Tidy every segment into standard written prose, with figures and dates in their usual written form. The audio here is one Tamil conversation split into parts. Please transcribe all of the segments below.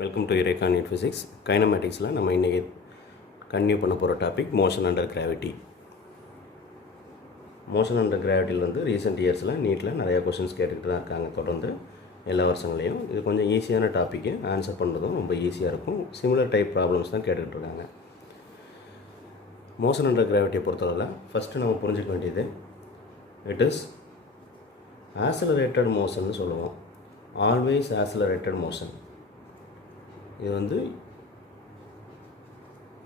Welcome to Eureka NEET physics. கைனமேட்டிக்ஸில் நம்ம இன்றைக்கி கன்டினியூ பண்ண போகிற topic motion under gravity. Motion under கிராவிட்டியிலேருந்து ரீசெண்ட் இயர்ஸில் நீட்டில் நிறையா கொஷின்ஸ் கேட்டுக்கிட்டு தான் இருக்காங்க தொடர்ந்து எல்லா வருஷங்களையும். இது கொஞ்சம் ஈஸியான டாப்பிக்கு, ஆன்சர் பண்ணுறதும் ரொம்ப ஈஸியாக இருக்கும். சிமிலர் டைப் ப்ராப்ளம்ஸ் தான் கேட்டுக்கிட்டு இருக்காங்க. மோஷன் அண்டர் கிராவிட்டியை பொறுத்தவரை ஃபஸ்ட்டு நம்ம புரிஞ்சிக்க வேண்டியது இட் இஸ் ஆக்ஸலரேட்டட் மோஷன்னு சொல்லுவோம். Always accelerated motion. இது வந்து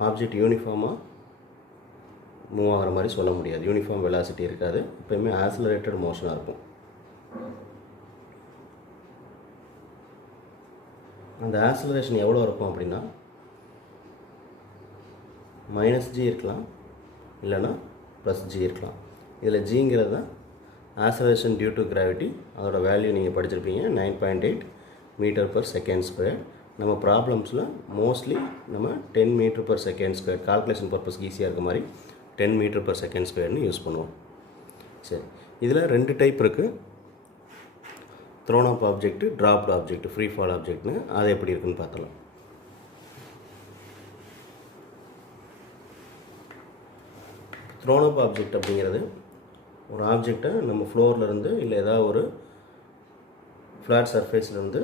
ஆப்ஜெக்ட் யூனிஃபார்மாக மூவ் ஆகிற மாதிரி சொல்ல முடியாது. யூனிஃபார்ம் வெலாசிட்டி இருக்காது, எப்போயுமே ஆக்ஸலரேட்டட் மோஷனாக இருக்கும். அந்த ஆக்ஸலரேஷன் எவ்வளோ இருக்கும் அப்படின்னா -g இருக்கலாம், இல்லைனா +g இருக்கலாம். இதில் ஜிங்கிறது தான் ஆக்ஸலரேஷன் டியூ டு கிராவிட்டி. அதோட வேல்யூ நீங்கள் படிச்சிருப்பீங்க, 9.8 m/s². நம்ம ப்ராப்ளம்ஸில் மோஸ்ட்லி நம்ம 10 m/s², கால்குலேஷன் பர்பஸ்க்கு ஈஸியாக இருக்க மாதிரி 10 m/s²ன்னு யூஸ் பண்ணுவோம். சரி, இதில் 2 டைப் இருக்குது. Thrown up object, dropped object, free fall ஆப்ஜெக்ட்னு. அது எப்படி இருக்குன்னு பார்த்தலாம். த்ரோன் அப் ஆப்ஜெக்ட் அப்படிங்கிறது ஒரு ஆப்ஜெக்டை நம்ம ஃப்ளோர்லேருந்து இல்லை ஏதாவது ஒரு ஃப்ளாட் சர்ஃபேஸ்லேருந்து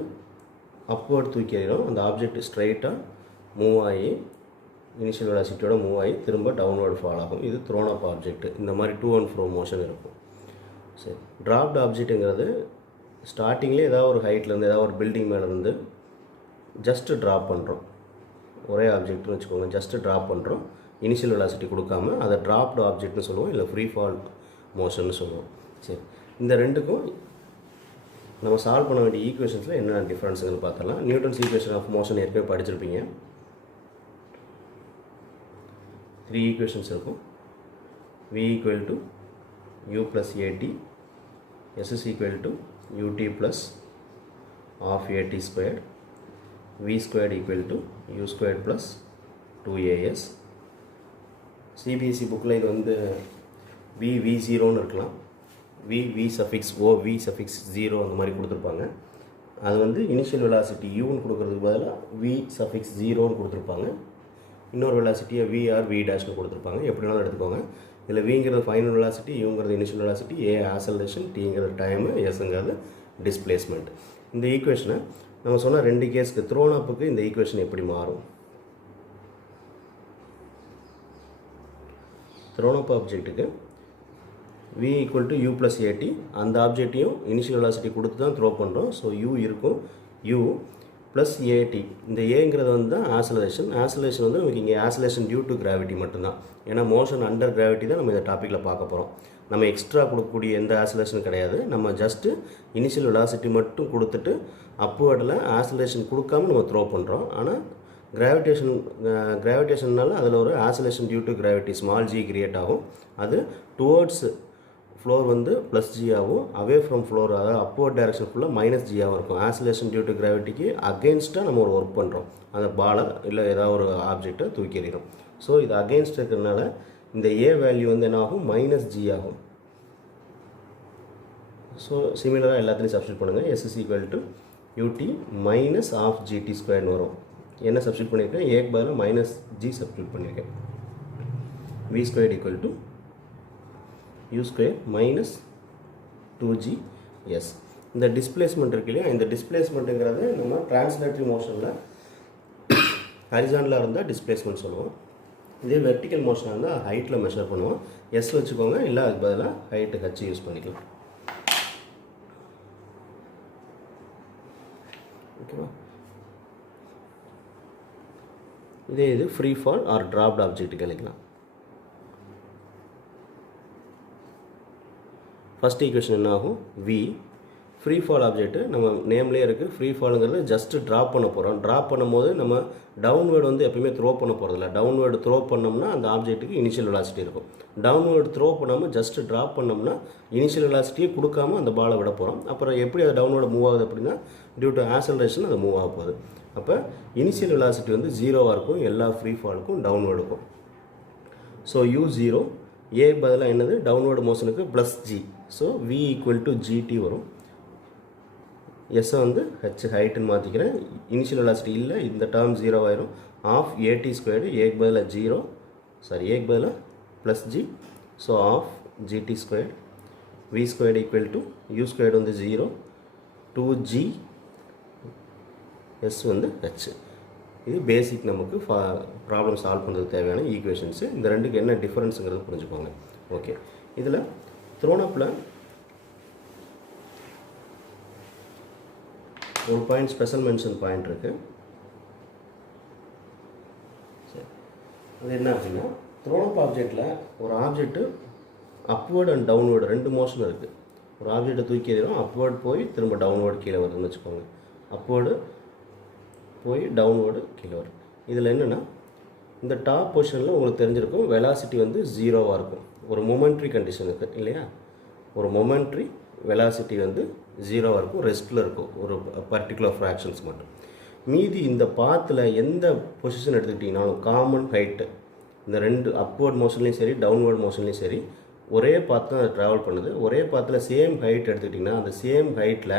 அப்வர்ட் தூக்கி எறிகிறோம். அந்த ஆப்ஜெக்ட் ஸ்ட்ரைட்டாக மூவ் ஆகி இனிஷியல் வெலாசிட்டியோட மூவ் ஆகி திரும்ப டவுன்வர்டு ஃபால் ஆகும். இது த்ரோன் அப் ஆப்ஜெக்ட். இந்த மாதிரி டூ அண்ட் ஃப்ரோ மோஷன் இருக்கும். சரி, ட்ராப்டு ஆப்ஜெக்ட்டுங்கிறது ஸ்டார்டிங்லேயே ஏதாவது ஒரு ஹைட்லேருந்து ஏதாவது ஒரு பில்டிங் மேலேருந்து ஜஸ்ட்டு ட்ராப் பண்ணுறோம். ஒரே ஆப்ஜெக்ட்னு வச்சுக்கோங்க, ஜஸ்ட்டு ட்ராப் பண்ணுறோம், இனிஷியல் வெலாசிட்டி கொடுக்காம. அதை ட்ராப்டு ஆப்ஜெக்ட்னு சொல்லுவோம், இல்லை ஃப்ரீ ஃபால் மோஷன்னு சொல்லுவோம். சரி, இந்த ரெண்டுக்கும் நம்ம சால்வ் பண்ண வேண்டிய ஈக்குவேஷன்ஸில் என்ன டிஃப்ரென்ஸுன்னு பார்த்தலாம். நியூட்டன்ஸ் ஈக்குவேஷன் ஆஃப் மோஷன் ஏற்கனவே படிச்சிருப்பீங்க. 3 ஈக்குவேஷன்ஸ் இருக்கும். v = u + at, s = ut + ½ at², v² = u² + 2as. CBSE புக்கில் இது வந்து v0ன்னு இருக்கலாம், v0 அந்த மாதிரி கொடுத்துருப்பாங்க. அது வந்து இனிஷியல் வெலாசிட்டி யூன்னு கொடுக்குறதுக்கு பதிலாக v0ன்னு கொடுத்துருப்பாங்க. இன்னொரு வெலாசிட்டியை v கொடுத்துருப்பாங்க. எப்படினாலும் எடுத்துக்கோங்க. இதில் விங்கிறது ஃபைனல் வெலாசிட்டி, யூங்கிறது இனிஷியல் வெலாசிட்டி, ஏ ஆக்ஸலரேஷன், டிங்கிறது டைமு, எஸ்ங்கிறது டிஸ்பிளேஸ்மெண்ட். இந்த ஈக்குவேஷனை நம்ம சொன்ன 2 கேஸ்க்கு த்ரோன் அப்புக்கு இந்த ஈக்குவேஷன் எப்படி மாறும்? Thrown up ஆப்ஜெக்ட்டுக்கு v = u + at. அந்த ஆப்ஜெக்டையும் இனிஷியல் வெலாசிட்டி கொடுத்து தான் த்ரோ பண்ணுறோம். ஸோ u இருக்கும், u + at. இந்த ஏங்கிறது வந்து தான் ஆக்ஸலரேஷன். ஆக்ஸலரேஷன் வந்து நமக்கு இங்கே ஆக்ஸலரேஷன் டியூ டு கிராவிட்டி மட்டும்தான். ஏன்னா மோஷன் அண்டர் கிராவிட்டி தான் நம்ம இந்த டாப்பிக்கில் பார்க்க போகிறோம். நம்ம எக்ஸ்ட்ரா கொடுக்கக்கூடிய எந்த ஆக்ஸலரேஷனும் கிடையாது. நம்ம ஜஸ்ட்டு இனிஷியல் வெலாசிட்டி மட்டும் கொடுத்துட்டு அப்வர்டில் ஆக்ஸலரேஷன் கொடுக்காம நம்ம த்ரோ பண்ணுறோம். ஆனால் கிராவிடேஷன்னால அதில் ஒரு acceleration due to gravity g create ஆகும். அது டுவர்ட்ஸ் ஃப்ளோர் வந்து +g ஆகும், அவே ஃப்ரம் ஃப்ளோர் அதாவது அப்வர்ட் டைரக்ஷன் ஃபுல்லாக -g ஆகும் இருக்கும். ஆக்ஸலரேஷன் டியூ டு கிராவிட்டிக்கு அகெயின்ஸ்டாக நம்ம ஒரு ஒர்க் பண்ணுறோம். அந்த பாலை இல்லை ஏதாவது ஒரு ஆப்ஜெக்டை தூக்கி எறிகிறோம். ஸோ இது அகெயின்ஸ்ட் இருக்கிறதுனால இந்த ஏ வேல்யூ வந்து என்ன ஆகும்? -g ஆகும். ஸோ சிமிலராக எல்லாத்துலேயும் சப்ஸ்டியூட் பண்ணுங்கள். s = ut - ½ வரும். என்ன சப்ஸ்டியூட் பண்ணியிருக்கேன்? ஏக்கு பதிலாக -g சப்ஸ்டியூட் பண்ணியிருக்கேன். v² = u² - 2gs. இந்த டிஸ்பிளேஸ்மெண்ட் இருக்கு இல்லையா, இந்த டிஸ்பிளேஸ்மெண்ட்டுங்கிறது நம்ம டிரான்ஸ்லேட்டரி மோஷனில் ஹரிசாண்டலாக இருந்தால் டிஸ்பிளேஸ்மெண்ட் சொல்லுவோம். இதே வெர்டிக்கல் மோஷனாக இருந்தால் ஹைட்டில் மெஷர் பண்ணுவோம். எஸ் வச்சுக்கோங்க, இல்லை அதுக்கு பதிலாக ஹைட்டு h யூஸ் பண்ணிக்கலாம். ஓகேவா? இதே இது ஃப்ரீ ஃபால் ஆர் ட்ராப்டு ஆப்ஜெக்ட்டுக்கு எழுதிக்கலாம். ஃபஸ்ட் ஈக்குவேஷன் என்ன ஆகும்? v ஃப்ரீ ஃபால் ஆப்ஜெக்ட்டு நம்ம நேம்லேயே இருக்குது. ஃப்ரீ ஃபாலுங்கிறது ஜஸ்ட்டு ட்ராப் பண்ண போகிறோம். ட்ராப் பண்ணும்போது நம்ம டவுன்வேர்டு வந்து எப்பயுமே த்ரோ பண்ண போகிறதில்ல. டவுன்வேர்டு த்ரோ பண்ணோம்னா அந்த ஆப்ஜெக்ட்டுக்கு இனிஷியல் வெலாசிட்டி இருக்கும். டவுன்வேர்டு த்ரோ பண்ணாமல் ஜஸ்ட்டு ட்ராப் பண்ணோம்னா இனிஷியல் வெலாசிட்டியை கொடுக்காம அந்த பாலை விட போகிறோம். அப்புறம் எப்படி அது டவுன்வேர்டு மூவ் ஆகுது அப்படின்னா டியூ டு ஆக்ஸலரேஷன் அது மூவ் ஆக போகுது. அப்போ இனிஷியல் வெலாசிட்டி வந்து 0வாக இருக்கும் எல்லா ஃப்ரீ ஃபாலுக்கும் டவுன்வேர்டுக்கும். ஸோ u0 ஏ பதிலாக என்னது? டவுன்வேர்டு மோஷனுக்கு +g. ஸோ v = gt வரும். எஸ்ஸை வந்து ஹெச் ஹைட்டுன்னு மாற்றிக்கிறேன். இனிஷியல் வெலாசிட்டி இல்லை, இந்த டேர்ம் 0 ஆயிரும். ஆஃப் ஏடி ஸ்கொயர்டு, ஏக்கு பதிலாக 0, ஏக்கு பதிலாக plus g, so half gt squared v squared equal to u squared வந்து 0, 2g எஸ் வந்து ஹெச். இது பேசிக் நமக்கு ப்ராப்ளம் சால்வ் பண்ணுறதுக்கு தேவையான ஈக்குவேஷன்ஸு. இந்த ரெண்டுக்கு என்ன டிஃபரன்ஸுங்கிறது புரிஞ்சுக்கோங்க. ஓகே, இதில் த்ரோனப்பில் ஒரு பாயிண்ட் ஸ்பெஷல் மென்ஷன் பாயிண்ட் இருக்குது. சரி, அது என்ன அப்படின்னா, த்ரோனப் ஆப்ஜெக்டில் ஒரு ஆப்ஜெக்ட்டு அப்வேர்டு அண்ட் டவுன்வேர்டு ரெண்டு மோஷன் இருக்குது. ஒரு ஆப்ஜெக்டை தூக்கி எறிகிறோம், அப்வேர்டு போய் திரும்ப டவுன்வேர்டு கீழே வருதுன்னு வச்சுக்கோங்க. அப்வேர்டு போய் டவுன்வேர்டு கீழே வரும். இதில் என்னென்னா, இந்த டாப் பொசிஷனில் உங்களுக்கு தெரிஞ்சிருக்கும் வெலாசிட்டி வந்து 0வாக இருக்கும். ஒரு மொமெண்ட்ரி கண்டிஷன் இருக்குது இல்லையா, ஒரு மொமெண்ட்ரி வெலாசிட்டி வந்து 0வாக இருக்கும், ரெஸ்ட்டில் இருக்கும் ஒரு பர்டிகுலர் ஃப்ராக்ஷன்ஸ் மட்டும். மீதி இந்த பாத்தில் எந்த பொசிஷன் எடுத்துக்கிட்டிங்கனாலும் காமன் ஹைட்டு, இந்த ரெண்டு அப்வேர்ட் மோஷன்லேயும் சரி டவுன்வேர்ட் மோஷன்லேயும் சரி ஒரே பாத்து தான் அது ட்ராவல் பண்ணுது. ஒரே பாத்தில் சேம் ஹைட் எடுத்துக்கிட்டிங்கன்னா அந்த சேம் ஹைட்டில்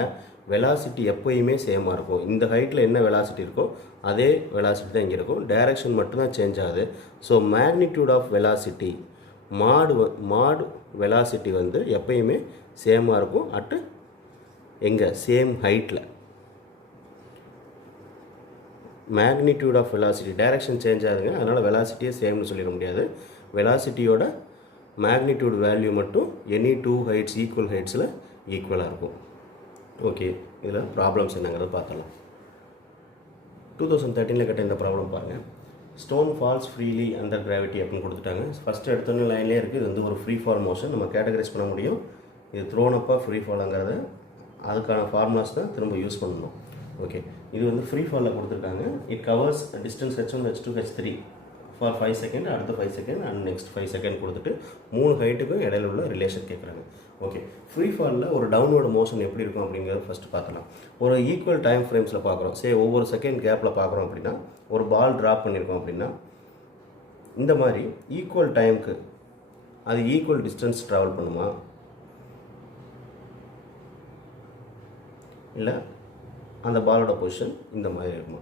வெலாசிட்டி எப்போயுமே சேமாக இருக்கும். இந்த ஹைட்டில் என்ன வெலாசிட்டி இருக்கோ அதே வெலாசிட்டி தான் இங்கே இருக்கும், டைரக்ஷன் மட்டும்தான் சேஞ்ச் ஆகுது. ஸோ மேக்னிடியூட் ஆஃப் வெலாசிட்டி மாடு வெலாசிட்டி வந்து எப்பயுமே சேமாக இருக்கும் அட்டு எங்கே சேம் ஹைட்டில். Magnitude of velocity direction change ஆகுதுங்க, அதனால் வெலாசிட்டியே சேம்னு சொல்லிட முடியாது. வெலாசிட்டியோட மேக்னிடியூட் வேல்யூ மட்டும் எனி டூ ஹைட்ஸ் ஈக்குவல் ஹைட்ஸில் ஈக்குவலாக இருக்கும். ஓகே, இதில் ப்ராப்ளம்ஸ் என்னங்கிறத பார்த்துடலாம். 2013 கேட்ட இந்த ப்ராப்ளம் பாருங்கள். Stone falls freely under gravity அப்படின்னு கொடுத்துட்டாங்க. ஃபஸ்ட்டு எடுத்தோன்னே லைன்லேயே இருக்குது, இது வந்து ஒரு ஃப்ரீ ஃபால் மோஷன். நம்ம கேட்டகரைஸ் பண்ண முடியும். இது த்ரோனப்பாக ஃப்ரீ ஃபாலுங்கிறத அதுக்கான ஃபார்முலாஸ் தான் திரும்ப யூஸ் பண்ணணும். ஓகே, இது வந்து ஃப்ரீ ஃபாலில் கொடுத்துருக்காங்க. It covers distance h1 h2 h3 for 5 second, அடுத்த 5 செகண்ட் அண்ட் நெக்ஸ்ட் 5 செகண்ட் கொடுத்துட்டு 3 ஹைட்டுக்கும் இடையில உள்ள ரிலேஷன் கேட்குறாங்க. ஓகே, ஃப்ரீ ஃபாலில் ஒரு டவுன்வர்டு மோஷன் எப்படி இருக்கும் அப்படிங்கிறத ஃபஸ்ட்டு பார்த்துலாம். ஒரு ஈக்குவல் டைம் ஃப்ரேம்ஸில் பார்க்குறோம். சரி, ஒவ்வொரு செகண்ட் கேப்பில் பார்க்குறோம் அப்படின்னா, ஒரு பால் ட்ராப் பண்ணியிருக்கோம் அப்படின்னா இந்த மாதிரி ஈக்குவல் டைமுக்கு அது ஈக்குவல் டிஸ்டன்ஸ் ட்ராவல் பண்ணுமா, இல்லை அந்த பாலோட பொசிஷன் இந்த மாதிரி இருக்குமா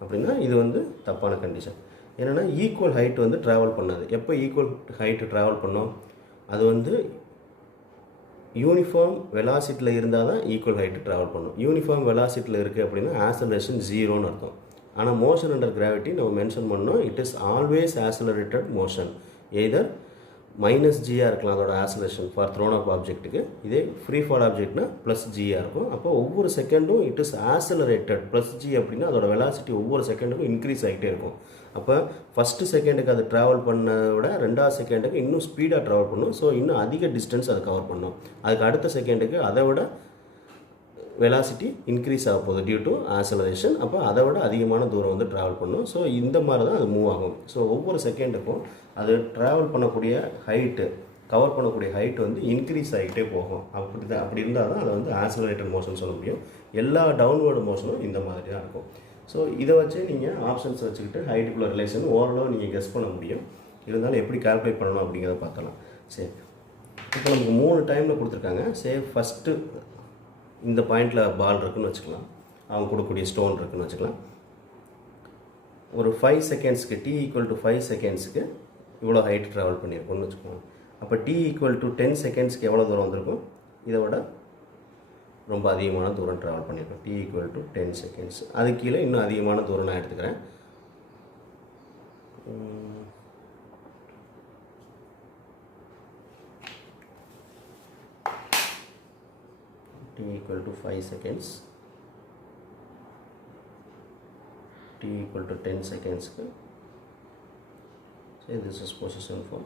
அப்படின்னா இது வந்து தப்பான கண்டிஷன். என்னென்னா ஈக்குவல் ஹைட் வந்து ட்ராவல் பண்ணாது. எப்போ ஈக்குவல் ஹைட்டு ட்ராவல் பண்ணோம், அது வந்து யூனிஃபார்ம் வெலாசிட்டியில் இருந்தால் தான் ஈக்குவல் ஹைட்டு ட்ராவல் பண்ணும். யூனிஃபார்ம் வெலாசிட்டியில் இருக்குது அப்படின்னா ஆக்சலரேஷன் 0ன்னு அர்த்தம். ஆனால் மோஷன் அண்டர் கிராவிட்டி நம்ம மென்ஷன் பண்ணோம், it is always accelerated motion. Either -gயாக இருக்கலாம் அதோட ஆக்சலரேஷன் ஃபார் த்ரோன் அப் ஆப்ஜெக்ட்டுக்கு. இதே ஃப்ரீ ஃபால் ஆப்ஜெக்ட்னா +gயாக இருக்கும். அப்போ ஒவ்வொரு செகண்டும் இட் இஸ் ஆக்சலரேட்டட் +g அப்படின்னா அதோட வெலாசிட்டி ஒவ்வொரு செகண்டுக்கும் இன்க்ரீஸ் ஆகிட்டே இருக்கும். அப்போ ஃபஸ்ட்டு செகண்டுக்கு அது ட்ராவல் பண்ணதை விட ரெண்டாவது செகண்டுக்கு இன்னும் ஸ்பீடாக ட்ராவல் பண்ணும். ஸோ இன்னும் அதிக டிஸ்டன்ஸ் அது கவர் பண்ணும். அதுக்கு அடுத்த செகண்டுக்கு அதை விட வெலாசிட்டி இன்க்ரீஸ் ஆக போகுது டியூ டு ஆக்சலரேஷன். அப்போ அதை விட அதிகமான தூரம் வந்து ட்ராவல் பண்ணும். ஸோ இந்த மாதிரி தான் அது மூவ் ஆகும். ஸோ ஒவ்வொரு செகண்டுக்கும் அது ட்ராவல் பண்ணக்கூடிய ஹைட்டு, கவர் பண்ணக்கூடிய ஹைட் வந்து இன்க்ரீஸ் ஆகிட்டே போகும். அப்படி இருந்தால் தான் அதை வந்து ஆக்சலரேட்டட் மோஷன் சொல்ல முடியும். எல்லா டவுன்வேர்டு மோஷனும் இந்த மாதிரி தான் இருக்கும். ஸோ இதை வச்சு நீங்கள் ஆப்ஷன்ஸ் வச்சுக்கிட்டு ஹைட்டுக்குள்ள ரிலேஷன் ஓரளவு நீங்கள் கெஸ் பண்ண முடியும். இருந்தாலும் எப்படி கால்குலேட் பண்ணணும் அப்படிங்கிறத பார்த்தலாம். சரி, இப்போ நமக்கு 3 டைமில் கொடுத்துருக்காங்க. சரி, ஃபஸ்ட்டு இந்த பாயிண்டில் பால் இருக்குதுன்னு வச்சுக்கலாம், அவங்க கொடுக்கக்கூடிய ஸ்டோன் இருக்குதுன்னு வச்சுக்கலாம். ஒரு 5 செகண்ட்ஸ்க்கு t = 5 செகண்ட்ஸுக்கு இவ்வளோ ஹைட் ட்ராவல் பண்ணியிருக்கோம்னு வச்சுக்கோங்க. அப்போ t = 10 செகண்ட்ஸ்க்கு எவ்வளோ தூரம் வந்திருக்கும், இதை விட ரொம்ப அதிகமான தூரம் ட்ராவல் பண்ணியிருக்கோம். t = 10 seconds. அது கீழே இன்னும் அதிகமான தூரம் நான் எடுத்துக்கிறேன். t = 5 seconds, t = 10 seconds. So this is position for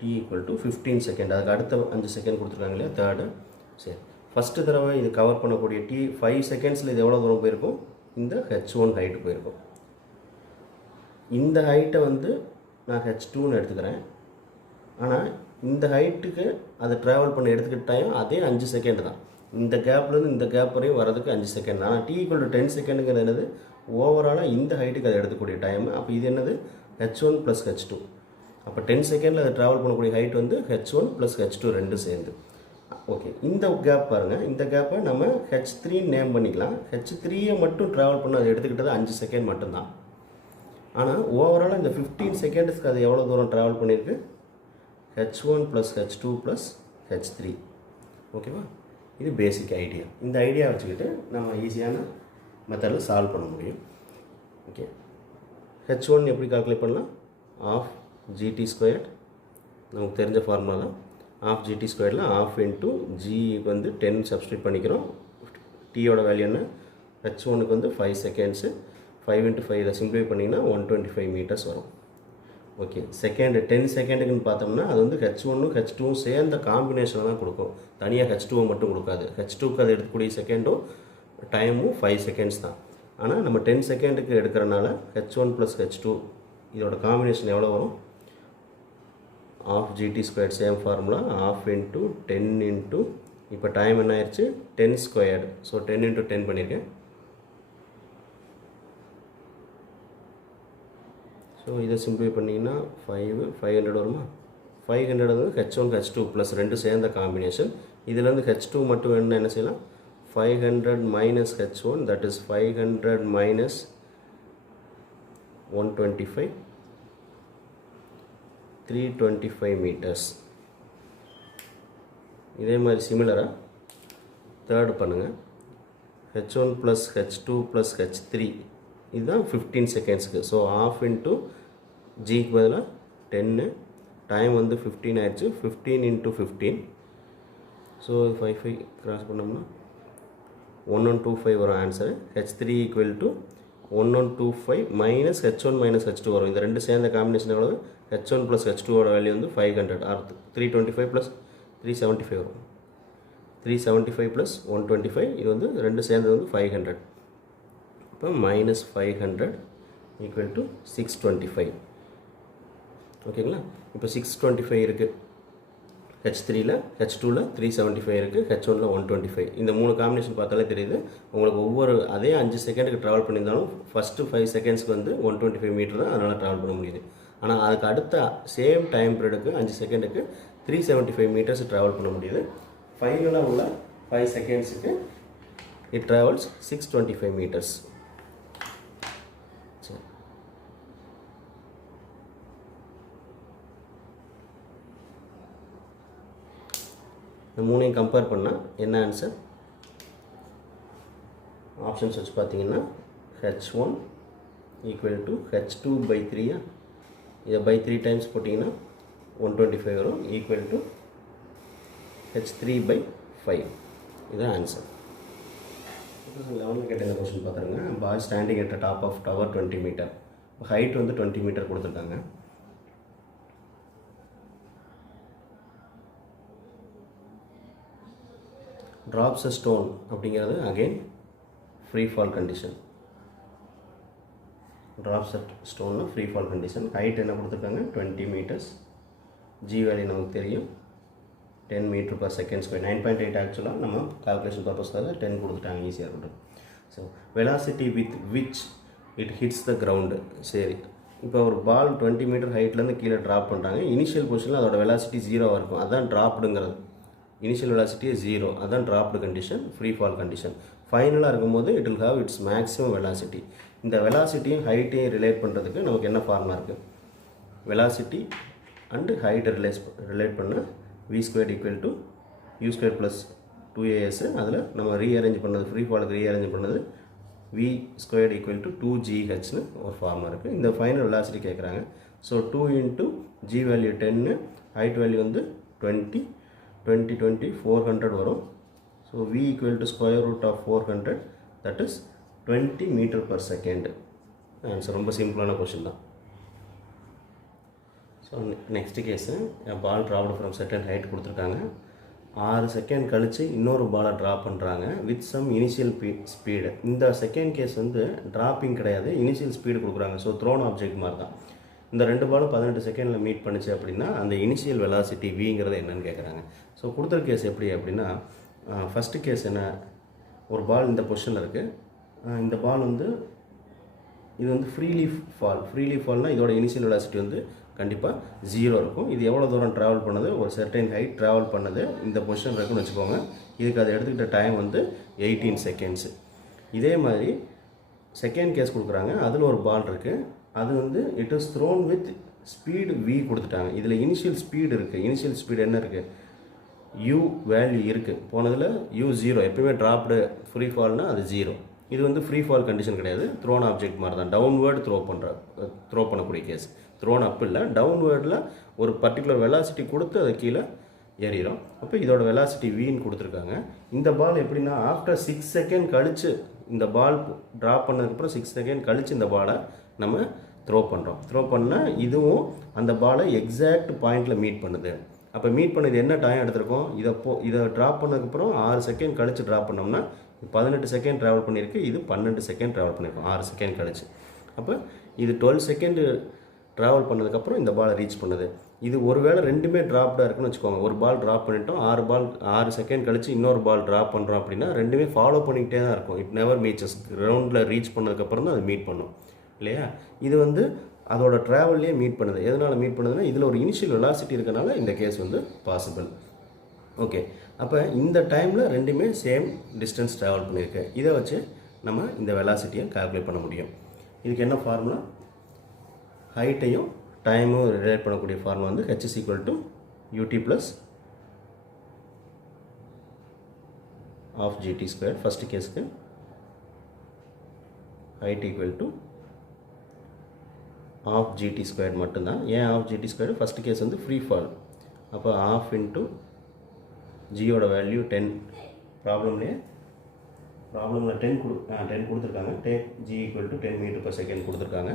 t = 15 seconds. அதுக்கு அடுத்த 5 செகண்ட் கொடுத்துருக்காங்க இல்லையா, தேர்டு. சரி, ஃபஸ்ட்டு தடவை இது கவர் பண்ணக்கூடிய 5 செகண்ட்ஸில் இது எவ்வளோ தூரம் போயிருக்கும், இந்த h1 ஹைட்டு போயிருக்கும். இந்த ஹைட்டை வந்து நான் h2ன்னு எடுத்துக்கிறேன். ஆனால் இந்த ஹைட்டுக்கு அது ட்ராவல் பண்ண எடுத்துக்கிட்ட டைம் அதே 5 செகண்ட் தான். இந்த கேப்லேருந்து இந்த கேப் வரையும் வரதுக்கு 5 செகண்ட் தான். ஆனால் t = 10 செகண்டுங்கிறது என்னது, ஓவராலாக இந்த ஹைட்டுக்கு அதை எடுத்துக்கூடிய டைம். அப்போ இது என்னது, h1 + h2. அப்போ 10 செகண்டில் அது ட்ராவல் பண்ணக்கூடிய ஹைட் வந்து h1 + h2 ரெண்டு சேர்ந்து. ஓகே, இந்த கேப் பாருங்கள், இந்த கேப்பை நம்ம H3 நேம் பண்ணிக்கலாம். H3யை மட்டும் ட்ராவல் பண்ண அது எடுத்துக்கிட்டது 5 செகண்ட் மட்டும்தான். ஆனால் ஓவராலாக இந்த 15 செகண்ட்ஸ்க்கு அது எவ்வளோ தூரம் ட்ராவல் பண்ணியிருக்கு? H1 + H2 + H3. ஓகேவா? இது பேசிக் ஐடியா. இந்த ஐடியா வச்சுக்கிட்டு நம்ம ஈஸியான மெத்தடில் சால்வ் பண்ண முடியும். ஓகே, H1 எப்படி கால்குலேட் பண்ணலாம்? ½ GT², நமக்கு தெரிஞ்ச ஃபார்முலா தான். ½ GT² ½ இன்ட்டு G வந்து 10 சப்ஸ்டியூட் பண்ணிக்கிறோம். Tயோட வேல்யூ என்ன? H1க்கு வந்து 5 செகண்ட்ஸு. 5 × 5 இதை சிம்பிளை பண்ணிங்கன்னா 125 மீட்டர்ஸ் வரும். ஓகே, செகண்ட் 10 செகண்டுக்குன்னு பார்த்தோம்னா அது வந்து H1ம் H2ம் சேர்ந்த காம்பினேஷனை தான் கொடுக்கும். தனியாக H2வை மட்டும் கொடுக்காது. H2க்கு அது எடுக்கக்கூடிய செகண்டும் டைமும் 5 செகண்ட்ஸ் தான். ஆனால் நம்ம 10 செகண்டுக்கு எடுக்கிறனால H1 + H2 இதோட காம்பினேஷன் எவ்வளோ வரும்? ½ GT² same formula. ½ into 10 into இப்போ டைம் என்ன ஆயிடுச்சு? 10². ஸோ 10 × 10 பண்ணியிருக்கேன். ஸோ இதை சிம்பிளை பண்ணிங்கன்னா 500 வருமா? 500 வந்து H1 H2 ப்ளஸ் 2 சேர்ந்த காம்பினேஷன். இதுலேருந்து H2 மட்டும் வேணும்னா என்ன செய்யலாம்? 500 minus H1, that is 500 minus 125, 325 meters. இதே மாதிரி சிமிலராக தேர்ட் பண்ணுங்கள். H1 + H2 + H3 இதுதான் 15 செகண்ட்ஸுக்கு. ஸோ ½ இன்ட்டு ஜிக்கு பதிலாக 10, டைம் வந்து 15 ஆயிடுச்சு. 15 × 15. ஸோ 5 கிராஸ் பண்ணோம்னா 1125 வரும் answer. H3 = 1125 minus H1 - H2 வரும். இந்த ரெண்டு சேர்ந்த காம்பினேஷன் எவ்வளவு? H1 + H2ஓட வேல்யூ வந்து 500 ஆர் 325 + 375 வரும். 375 + 125 இது வந்து ரெண்டு சேர்ந்தது வந்து 500. இப்போ -500 = 625. ஓகேங்களா? இப்போ 625 இருக்குது H3ல, H2ல 375 இருக்குது, H1ல 125. இந்த 3 காம்பினேஷன் பார்த்தாலே தெரியுது உங்களுக்கு. ஒவ்வொரு அதே 5 செகண்டுக்கு ட்ராவல் பண்ணியிருந்தாலும் ஃபஸ்ட்டு 5 செகண்ட்ஸ்க்கு வந்து 125 மீட்டர் தான் அதனால் ட்ராவல் பண்ண முடியுது. ஆனால் அதுக்கு அடுத்த சேம் டைம் பீரியடுக்கு 5 செகண்டுக்கு 375 மீட்டர்ஸ் ட்ராவல் பண்ண முடியுது. ஃபைனலாக உள்ள 5 செகண்ட்ஸுக்கு இட் ட்ராவல்ஸ் 625 மீட்டர்ஸ். சரி, இந்த மூணையும் கம்பேர் பண்ணால் என்ன ஆன்சர்? ஆப்ஷன்ஸ் வச்சு பார்த்தீங்கன்னா H1 = H2/3. இதை by 3 டைம்ஸ் போட்டிங்கன்னா 125 வரும். = H3/5. இதுதான் ஆன்சர். 11 கேட்ட இந்த கொஸ்டின் பார்த்துருங்க. Boy standing at top of tower 20 metre. Height வந்து 20 மீட்டர் கொடுத்துருக்காங்க. drops a stone அப்படிங்கிறது again free fall condition. drops a stone free fall condition. Height என்ன கொடுத்துருக்காங்க? 20 மீட்டர்ஸ். ஜி வேல்யூ நமக்கு தெரியும் 10 m/s². 9.8 ஆக்சுவலாக நம்ம கால்குலேஷன் பர்பஸ்க்காக 10 கொடுத்துட்டாங்க, ஈஸியாக இருக்கட்டும். So velocity with which it hits the ground. சரி, இப்போ ஒரு பால் 20 மீட்டர் ஹைட்லேருந்து கீழே ட்ராப் பண்ணுறாங்க. இனிஷியல் பொசிஷனில் அதோட வெலாசிட்டி 0 இருக்கும். அதுதான் ட்ராப்டுங்கிறது. இனிஷியல் வெலாசிட்டி 0, அதுதான் dropped condition, free fall condition. ஃபைனலாக இருக்கும்போது it will have it's maximum velocity. இந்த வெலாசிட்டியும் ஹைட்டையும் ரிலேட் பண்ணுறதுக்கு நமக்கு என்ன ஃபார்முலா இருக்குது? வெலாசிட்டி அண்டு ஹைட்டை ரிலேட் பண்ண v² = u² + 2as. அதில் நம்ம ரீஅரேஞ்ச் பண்ணது, ஃப்ரீ ஃபாலுக்கு ரீஅரேஞ்ச் பண்ணது v² = 2gh ஒரு ஃபார்முலா இருக்குது. இந்த ஃபைனல் வெலாசிட்டி கேட்குறாங்க. So 2 × g value 10, height value வந்து 20, 400 வரும். So v = √400, that is 20 m/s. Answer ரொம்ப சிம்பிளான கொஷின் தான். So next case, ball dropped from certain height கொடுத்துருக்காங்க. 6 செகண்ட் கழித்து இன்னொரு பாலை ட்ராப் பண்ணுறாங்க வித் சம் இனிஷியல் ஸ்பீடு. இந்த செகண்ட் கேஸ் வந்து ட்ராப்பிங் கிடையாது, இனிஷியல் ஸ்பீடு கொடுக்குறாங்க. ஸோ த்ரோன் ஆப்ஜெக்ட் மாதிரி தான். இந்த ரெண்டு பாலும் 18 செகண்டில் மீட் பண்ணிச்சு அப்படின்னா அந்த இனிஷியல் வெலாசிட்டி விங்கிறது என்னன்னு கேட்குறாங்க. ஸோ கொடுத்துற கேஸ் எப்படி அப்படின்னா, ஃபஸ்ட்டு கேஸ் என்ன, ஒரு பால் இந்த பொசிஷனில் இருக்குது. இந்த பால் வந்து இது வந்து ஃப்ரீலி ஃபால்னால் இதோட இனிஷியல் வெலாசிட்டி வந்து கண்டிப்பாக 0 இருக்கும். இது எவ்வளோ தூரம் ட்ராவல் பண்ணுது, ஒரு சர்டைன் ஹைட் ட்ராவல் பண்ணுது இந்த பொசிஷன் இருக்குன்னு வச்சுக்கோங்க. இதுக்கு அதை எடுத்துக்கிட்ட டைம் வந்து 18 செகண்ட்ஸு. இதே மாதிரி செகண்ட் கேஸ் கொடுக்குறாங்க. அதில் ஒரு பால் இருக்குது. அது வந்து it is thrown with speed v கொடுத்துட்டாங்க. இதில் இனிஷியல் ஸ்பீடு இருக்குது. இனிஷியல் ஸ்பீடு என்ன இருக்குது, u வேல்யூ இருக்குது. போனதில் u 0, எப்போயுமே ட்ராப்டு ஃப்ரீ ஃபால்னால் அது 0. இது வந்து ஃப்ரீ ஃபால் கண்டிஷன் கிடையாது, த்ரோன் ஆப்ஜெக்ட் மாதிரி தான். டவுன்வேர்டு த்ரோ பண்ணக்கூடிய கேஸ். த்ரோன் அப் இல்லை, டவுன்வேர்டில் ஒரு பர்டிகுலர் வெலாசிட்டி கொடுத்து அதை கீழே ஏறிடும். அப்போ இதோட வெலாசிட்டி வின்னு கொடுத்துருக்காங்க. இந்த பால் எப்படின்னா ஆஃப்டர் 6 செகண்ட் கழித்து, இந்த பால் ட்ராப் பண்ணதுக்கப்புறம் 6 செகண்ட் கழித்து இந்த பாலை நம்ம த்ரோ பண்ணுறோம். த்ரோ பண்ணால் இதுவும் அந்த பாலை எக்ஸாக்ட் பாயிண்டில் மீட் பண்ணுது. அப்போ மீட் பண்ணது என்ன டைம் எடுத்திருக்கோம், இதை ட்ராப் பண்ணதுக்கப்புறம் 6 செகண்ட் கழித்து ட்ராப் பண்ணோம்னா 18 செகண்ட் ட்ராவல் பண்ணியிருக்கு, இது 12 செகண்ட் ட்ராவல் பண்ணியிருக்கோம் 6 செகண்ட் கழிச்சு. அப்போ இது 12 செகண்ட் ட்ராவல் பண்ணதுக்கப்புறம் இந்த பாலை ரீச் பண்ணுது. இது ஒரு வேளை ரெண்டுமே ட்ராப்டாக இருக்குன்னு வச்சுக்கோங்க. ஒரு பால் ட்ராப் பண்ணிட்டோம், 6 செகண்ட் கழிச்சு இன்னொரு பால் ட்ராப் பண்ணுறோம் அப்படின்னா ரெண்டுமே ஃபாலோ பண்ணிக்கிட்டே தான் இருக்கும். It never meets. கிரவுண்டில் ரீச் பண்ணதுக்கப்புறம் தான் அது மீட் பண்ணும் இல்லையா. இது வந்து அதோட ட்ராவல்லே மீட் பண்ணுது. எதனால் மீட் பண்ணுதுன்னா இதில் ஒரு இனிஷியல் வெலாசிட்டி இருக்கனால இந்த கேஸ் வந்து பாசிபிள். ஓகே, அப்போ இந்த டைமில் ரெண்டுமே சேம் டிஸ்டன்ஸ் ட்ராவல் பண்ணியிருக்கு. இதை வச்சு நம்ம இந்த வெலாசிட்டியை கால்குலேட் பண்ண முடியும். இதுக்கு என்ன ஃபார்முலா, ஹைட்டையும் டைமும் ரிலேட் பண்ணக்கூடிய ஃபார்முலா வந்து h is equal to ut plus half gt square. First கேஸுக்கு height equal to half gt square மட்டும்தான். ஏன் half gt square, first case வந்து ஃப்ரீ ஃபால். அப்போ half into ஜியோட வேல்யூ 10. ப்ராப்ளமில் 10 கொடுத்துருக்காங்க. Take g equal to 10 metre per second கொடுத்துருக்காங்க.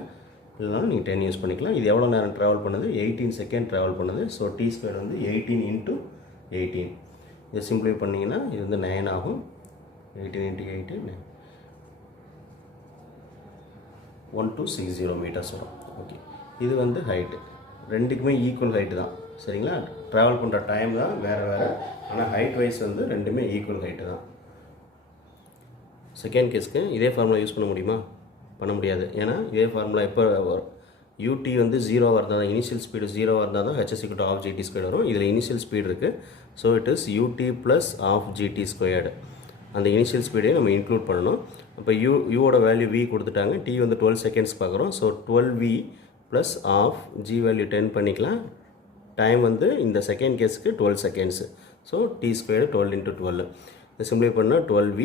இல்லைனாலும் நீங்கள் 10 யூஸ் பண்ணிக்கலாம். இது எவ்வளோ நேரம் ட்ராவல் பண்ணுது, 18 செகண்ட் ட்ராவல் பண்ணுது. ஸோ t ஸ்கொயர் வந்து 18 into 18. இதை சிம்பிளை பண்ணிங்கன்னா இது வந்து 9 ஆகும். 18 into 18 1260 மீட்டர்ஸ் வரும். ஓகே, இது வந்து ஹைட்டு. ரெண்டுக்குமே ஈக்குவல் ஹைட்டு தான் சரிங்களா. ட்ராவல் பண்ணுற டைம் தான் வேறு வேறு, ஆனால் ஹைட் வைஸ் வந்து ரெண்டுமே ஈக்குவல் ஹைட்டு தான். செகண்ட் கேஸ்க்கு இதே ஃபார்முலா யூஸ் பண்ண முடியுமா, பண்ண முடியாது. ஏன்னா இதே ஃபார்முலா எப்போ ut வந்து 0 இருந்தால் தான், இனிஷியல் ஸ்பீடு 0 இருந்தால் தான் h is equal to half gt squared வரும். இதில் இனிஷியல் ஸ்பீடு இருக்குது. So it is ut plus half gt squared. அந்த இனிஷியல் ஸ்பீடையும் நம்ம இன்க்ளூட் பண்ணணும். அப்போ யூவோட வேல்யூ v கொடுத்துட்டாங்க, t வந்து 12 செகண்ட்ஸ் பார்க்குறோம். So 12v plus half g value 10 பண்ணிக்கலாம். டைம் வந்து இந்த செகண்ட் கேஸுக்கு 12 seconds. So t squared 12 into 12. இதை சிம்பிளை பண்ணால் 12v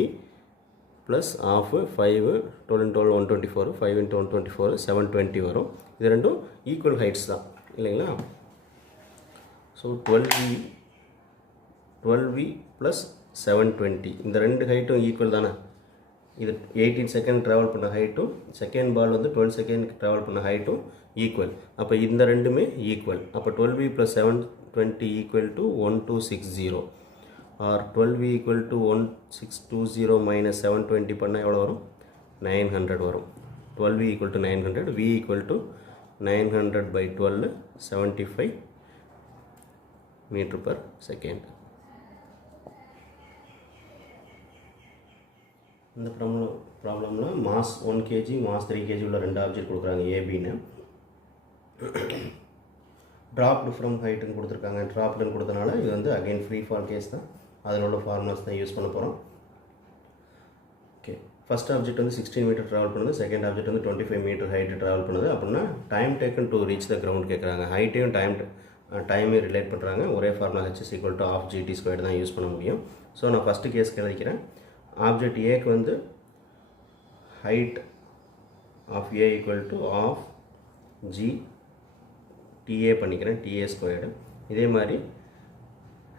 plus of 5, 12 into 12 124, 5 into 124 720 வரும். இது ரெண்டும் ஈக்குவல் ஹைட்ஸ் தான் இல்லைங்களா. ஸோ 12v ப்ளஸ் 720, இந்த ரெண்டு ஹைட்டும் ஈக்குவல் தானே. இது 18 செகண்ட் ட்ராவல் பண்ண ஹைட்டும் செகண்ட் பால் வந்து 12 செகண்ட் ட்ராவல் பண்ண ஹைட்டும் ஈக்குவல். அப்போ இந்த ரெண்டுமே ஈக்குவல். அப்போ 12v plus 720 equal to 1260 or 12v equal to 1620 minus 720 பண்ணால் எவ்வளோ வரும், 900 வரும். 12v equal to 900, v equal to 900 by 12 75 metre per second. இந்த ப்ராப்ளமில் மாஸ் 1 kg மாஸ் 3 kg உள்ள ரெண்டு ஆப்ஜெக்ட் கொடுக்குறாங்க ஏபின்னு. ட்ராப்டு ஃப்ரம் ஹைட்டுன்னு கொடுத்துருக்காங்க. ட்ராப்டுன்னு கொடுத்தனால இது வந்து அகைன் ஃப்ரீ ஃபால் கேஸ் தான். அதில் உள்ள ஃபார்முலாஸ் தான் யூஸ் பண்ண போகிறோம். ஓகே, ஃபஸ்ட் ஆப்ஜெக்ட் வந்து 16 மீட்டர் ட்ராவல் பண்ணுது, செகண்ட் ஆப்ஜெக்ட் வந்து 25 மீட்டர் ஹைட்டு ட்ராவல் பண்ணுது. அப்படின்னா time taken to reach the ground கேட்குறாங்க. ஹைட்டையும் டைமே ரிலேட் பண்ணுறாங்க. ஒரே formula h is equal to half gt squared தான் யூஸ் பண்ண முடியும். ஸோ நான் ஃபஸ்ட்டு கேஸ்க்கு எழுதிக்கிறேன். ஆப்ஜெக்ட் ஏக்கு வந்து height of A equal to half g tA பண்ணிக்கிறேன், டிஏ ஸ்கொயர்டு. இதே மாதிரி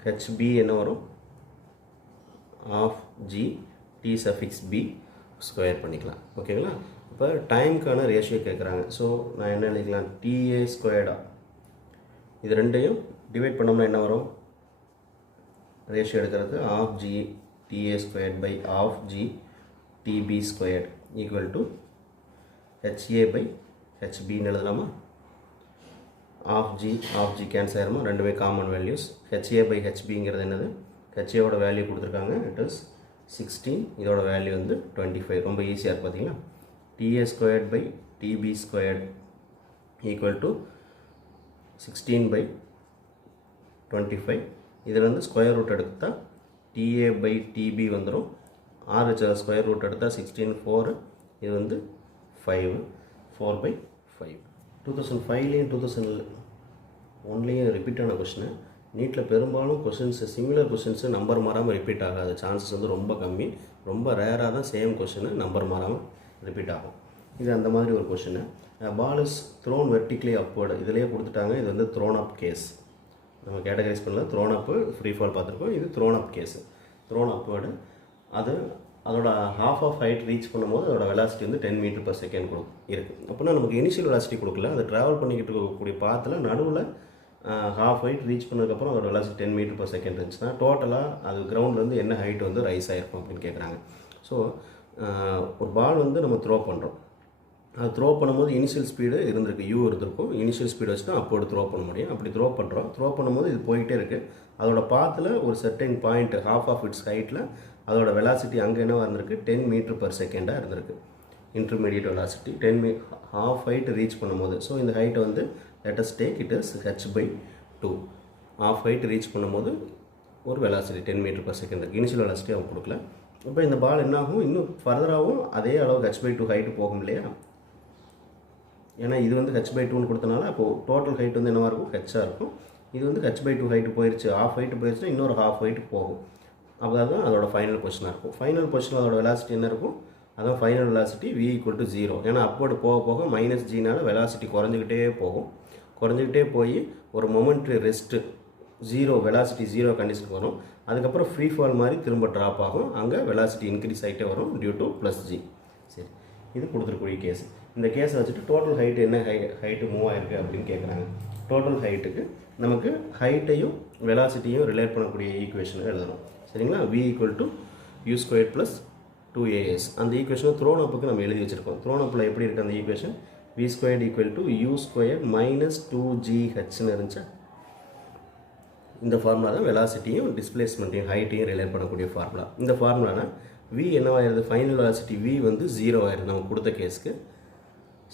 ஹெச்பி என்ன வரும், half g t suffix B square பண்ணிக்கலாம். ஓகேங்களா. இப்போ டைமுக்கான ரேஷியோ கேட்குறாங்க. ஸோ நான் என்ன எழுதிக்கலாம், டிஏ ஸ்கொயர்டா இது ரெண்டையும் டிவைட் பண்ணோம்னா என்ன வரும், ரேஷியோ எடுக்கிறது of g DA squared by of g DB squared equal to HA by ஹெச்பின்னு எழுதலாமா. ஆஃப் ஜி கேன்சல் ஆயிருமா, ரெண்டுமே காமன் வேல்யூஸ். ஹெச்ஏ பை ஹெச்பிங்கிறது என்னது, ஹெச்ஏவோட வேல்யூ கொடுத்துருக்காங்க, இட் இஸ் 16, இதோட வேல்யூ வந்து 25. ரொம்ப ஈஸியாக இருக்குது பார்த்தீங்களா. DA squared by DB squared equal to 16/25. இதிலேருந்து ஸ்கொயர் ரூட் எடுத்தால் TA/TB வந்துடும். RHS ஸ்கொயர் ரூட் எடுத்தால் 16 4, இது வந்து 5, 4/5. 2005லேயும் 2001லேயும் ரிப்பீட்டான கொஷினு. நீட்டில் பெரும்பாலும் கொஷின்ஸு சிமிலர் கொஷின்ஸு நம்பர் மாறாமல் ரிப்பீட் ஆகாது. சான்சஸ் வந்து ரொம்ப கம்மி. ரொம்ப ரேராக தான் சேம் கொஷினு நம்பர் மாறாமல் ரிப்பீட் ஆகும். இது அந்த மாதிரி ஒரு question. Ball is thrown vertically upward, இதிலேயே கொடுத்துட்டாங்க. இது வந்து த்ரோன் அப் கேஸ். நம்ம கேட்டகரைஸ் பண்ணல. த்ரோன் அப்பு ஃப்ரீ ஃபால் பார்த்துருக்கோம். இது thrown up case. Thrown upward அதோட half ஆஃப் ஹைட் ரீச் பண்ணும்போது அதோட வெலாசிட்டி வந்து 10 m/s இருக்குது. அப்படின்னா நமக்கு இனிஷியல் வெலாசிட்டி கொடுக்கல. அது ட்ராவல் பண்ணிக்கிட்டு இருக்கக்கூடிய பாத்தில் நடுவில் half ஹைட் ரீச் பண்ணதுக்கப்புறம் அதோட வெலாசிட்டி 10 m/s இருந்துச்சுன்னா டோட்டலாக அது கிரவுண்ட்லேருந்து என்ன ஹைட் வந்து ரைஸ் ஆகிருக்கும் அப்படின்னு கேட்குறாங்க. ஸோ ஒரு பால் வந்து நம்ம த்ரோ பண்ணுறோம். அது த்ரோ பண்ணும்போது இனிஷியல் ஸ்பீடு இருந்திருக்கு, U இருந்திருக்கும். இனிஷியல் ஸ்பீடு வச்சு தான் அப்போது த்ரோ பண்ண முடியும். அப்படி த்ரோ பண்ணும்போது இது போயிட்டே இருக்குது. அதோட பாத்தில் ஒரு செர்டைன் பாயிண்ட் half ஆஃப் இட்ஸ் ஹைட்டில் அதோட வெலாசிட்டி அங்கே என்னவாக இருந்திருக்கு, 10 m/s இருந்திருக்கு. Intermediate velocity 10 half height reach பண்ணும்போது. ஸோ இந்த ஹைட்டை வந்து let us take it as h/2. half height reach பண்ணும்போது ஒரு வெலாசிட்டி 10 m/s இருக்குது. இனிஷியல் வெலாசிட்டி அவங்க கொடுக்கல. இப்போ இந்த பால் என்னாகும், இன்னும் ஃபர்தராகவும் அதே அளவுக்கு h/2 ஹைட்டு போகும் இல்லையா. ஏன்னா இது வந்து h/2ன்னு கொடுத்தனால அப்போது டோட்டல் ஹைட் வந்து என்னவாக இருக்கும், ஹெச்சாக இருக்கும். இது வந்து h/2 ஹைட்டு போயிடுச்சு, half ஹைட்டு போயிடுச்சுன்னா இன்னொரு half ஹைட்டு போகும். அப்போ தான் அதோட ஃபைனல் பொசிஷனாக இருக்கும். ஃபைனல் பொசிஷனில் அதோட வெலாசிட்டி என்ன இருக்கும், அதான் ஃபைனல் வெலாசிட்டி V = 0. ஏன்னா அப்போடு போக போக -Gனால் வெலாசிட்டி குறைஞ்சிக்கிட்டே போய் ஒரு மொமெண்ட்ரி ரெஸ்ட்டு 0 வெலாசிட்டி 0 கண்டிஷனுக்கு வரும். அதுக்கப்புறம் ஃப்ரீ ஃபால் மாதிரி திரும்ப ட்ராப் ஆகும். அங்கே வெலாசிட்டி இன்க்ரீஸ் ஆகிட்டே வரும் டியூ டு +G. சரி, இது கொடுத்துருக்கூடிய கேஸ். இந்த கேஸை வச்சுட்டு டோட்டல் ஹைட்டு என்ன ஹைட்டு மூவ் ஆகிருக்கு அப்படின்னு கேட்குறாங்க. டோட்டல் ஹைட்டுக்கு நமக்கு ஹைட்டையும் வெலாசிட்டியும் ரிலேட் பண்ணக்கூடிய ஈக்குவேஷனை எழுதணும். சரிங்களா. V = U² + 2AS. அந்த ஈக்குவேஷனை த்ரோன் அப்புக்கு நம்ம எழுதி வச்சுருக்கோம். த்ரோன் அப்பில் எப்படி இருக்குது அந்த ஈக்குவேஷன், V² = U² - 2GHன்னு இருந்துச்சா. இந்த ஃபார்முலா தான் வெலாசிட்டியும் டிஸ்பிளேஸ்மெண்ட்டையும் ஹைட்டையும் ரிலேட் பண்ணக்கூடிய ஃபார்முலா. இந்த ஃபார்முலானா V என்னவாயிருது, ஃபைனல் வெலாசிட்டி V வந்து 0 ஆயிடுது நம்ம கொடுத்த கேஸுக்கு.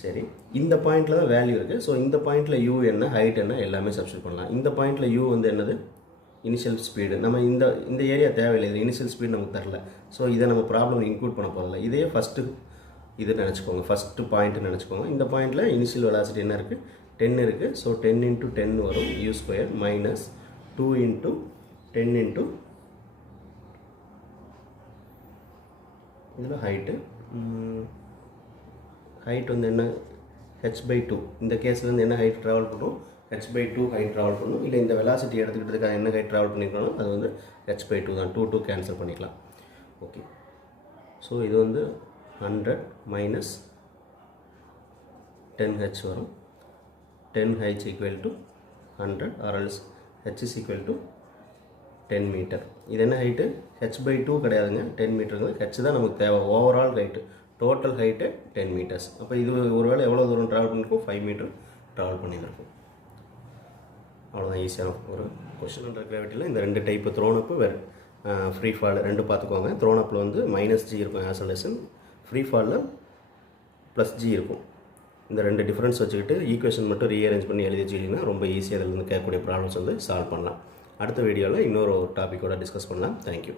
சரி, இந்த பாயிண்டில் தான் வேல்யூ இருக்குது. ஸோ இந்த பாயிண்டில் U என்ன, ஹைட் என்ன, எல்லாமே சப்ஸ்டிட் பண்ணலாம். இந்த பாயிண்டில் U வந்து என்னது, இனிஷியல் ஸ்பீடு. நம்ம இந்த ஏரியா தேவையில்லை, இது இனிஷியல் ஸ்பீடு நமக்கு தரல. ஸோ இதை நம்ம ப்ராப்ளம் இன்க்ளூட் பண்ண போகிறதில்ல. இதே ஃபஸ்ட்டு இது நினச்சிக்கோங்க, ஃபஸ்ட்டு பாயிண்ட்டு நினச்சிக்கோங்க. இந்த பாயிண்டில் இனிஷியல் வெலாசிட்டி என்ன இருக்குது, 10 இருக்குது. ஸோ 10 × 10 வரும், U² - 2 × 10 இதில் ஹைட்டு வந்து என்ன, h/2. இந்த கேஸ்லேருந்து என்ன ஹைட் ட்ராவல் பண்ணுறோம், h/2 ஹைட் ட்ராவல் பண்ணணும். இல்லை இந்த வெலாசிட்டி எடுத்துக்கிட்டதுக்காக என்ன ஹைட் ட்ராவல் பண்ணிக்கணும், அது வந்து h/2 தான். 2 கேன்சல் பண்ணிக்கலாம். ஓகே, ஸோ இது வந்து 100 - 10h வரும். 10h = 100 or else h = 10 metre. இது என்ன ஹைட்டு, h/2 கிடையாதுங்க, 10 மீட்டருங்க. h தான் நமக்கு தேவை. Overall height, total height 10 metres. அப்போ இது ஒருவேளை எவ்வளோ தூரம் ட்ராவல் பண்ணியிருக்கும், 5 மீட்டர் ட்ராவல் பண்ணியிருக்கும். அவ்வளோதான், ஈஸியான ஒரு கொஸ்டின். அண்டர் கிராவிட்டியில் இந்த 2 type, thrown up free fall 2 பார்த்துக்கோங்க. த்ரோன் அப்பில் வந்து -G இருக்கும் ஆசோலேஷன், ஃப்ரீ ஃபாலில் +G இருக்கும். இந்த 2 டிஃப்ரென்ஸ் வச்சுக்கிட்டு ஈக்குவேஷன் மட்டும் ரீஅரேஞ்ச் பண்ணி எழுதி வச்சுக்கிட்டிங்கன்னா ரொம்ப ஈஸியாக அதில் இருந்து கேட்கக்கூடிய ப்ராப்ளம்ஸ் வந்து சால்வ் பண்ணலாம். அடுத்த வீடியோவில் இன்னொரு டாப்பிக்கோட டிஸ்கஸ் பண்ணலாம். தேங்க்யூ.